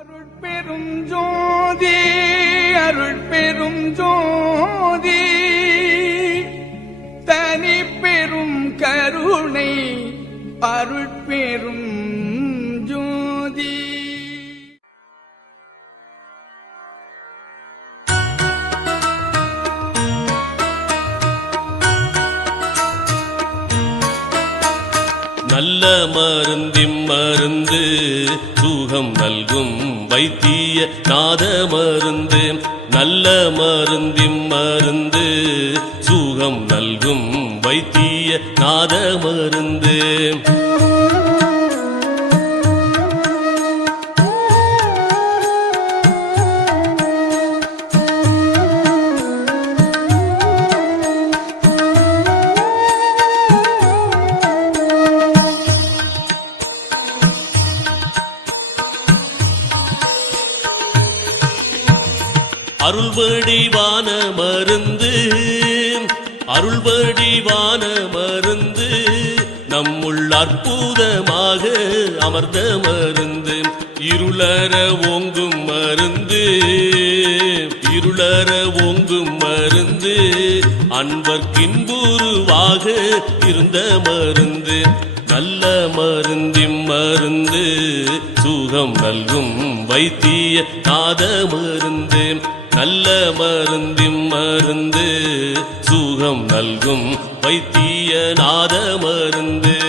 அருட்பெரும் ஜோதி அருட்பெரும் ஜோதி தனி பெரும் கருணை அருட்பெரும் ஜோதி. நல்ல மருந்து சுகம் நல்கும் வைத்திய நாத மருந்து. நல்ல மருந்து சுகம் நல்கும் வைத்திய நாத மருந்து. அருள்வடிவான மருந்து அருள்வடிவான மருந்து நம்முள் அற்புதமாக அமர்ந்த மருந்து. இருளற ஓங்கும் மருந்து இருளற ஓங்கும் மருந்து அன்பர்க்கின்புருவாக இருந்த மருந்து. நல்ல மருந்து சுகம் நல்கும் வைத்திய நாத மருந்து. நல்ல மருந்து சுகம் நல்கும் வைத்திய நாத மருந்து.